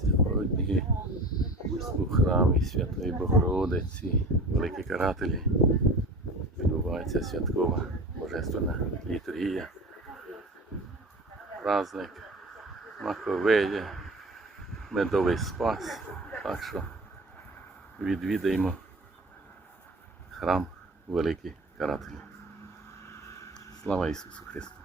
Сьогодні у храмі Святої Богородиці, Великій Карателі, відбувається святкова божественна літургія, праздник Маковея, медовий спас. Так що відвідаємо храм Великий Карателі. Слава Ісусу Христу!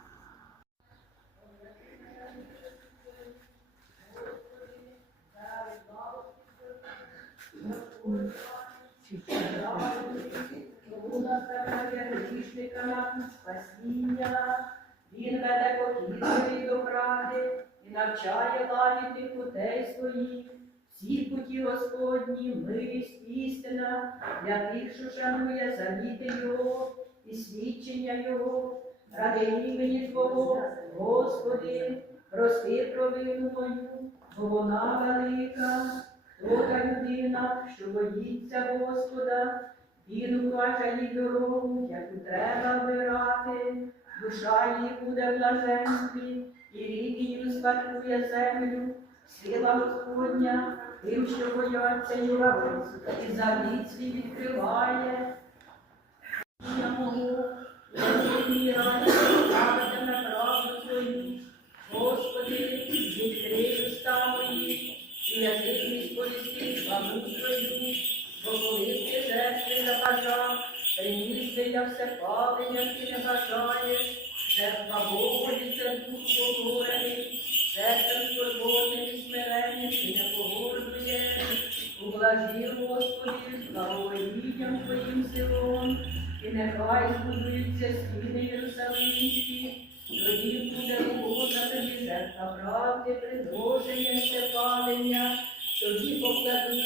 Грішникам спасіння, він веде покірливий до правди і навчає лагідних путей своїх. Всі путі Господні, милість, істина для тих, що шанує завіти Його і свідчення Його, ради імені Твого, Господи, прости провину мою, бо вона велика. Хто та людина, що боїться Господа, він укаже їй дорогу, яку треба вбирати, душа її буде в блаженстві, і рід її успадкує землю, сила Господня, тим, що бояться його, і завіт свій відкриває. Господи, відкрий уста мої, і язик мій сповістив славу Твою, бо коли ти жертви забажав, приніс я все палення, ти не бажаєш, жертва Богу, це дух серцем скорботним і смиренним ти не погордуєш, ублажи, Господи, благоволінням Твоїм силом, і нехай збудуються стіни Єрусалимські, тоді буде угодна тобі жертва правди, предложення ще палення, тоді покладуть